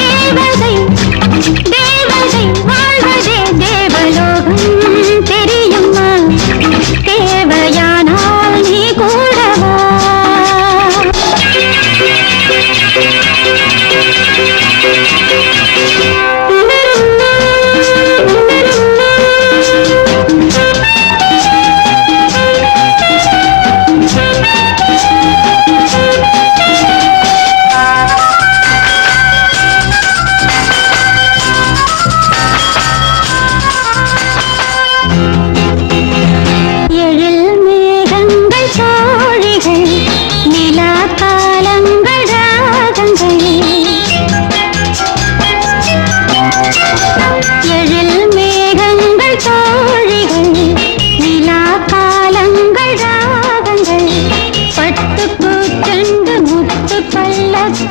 தேவதை தேவதை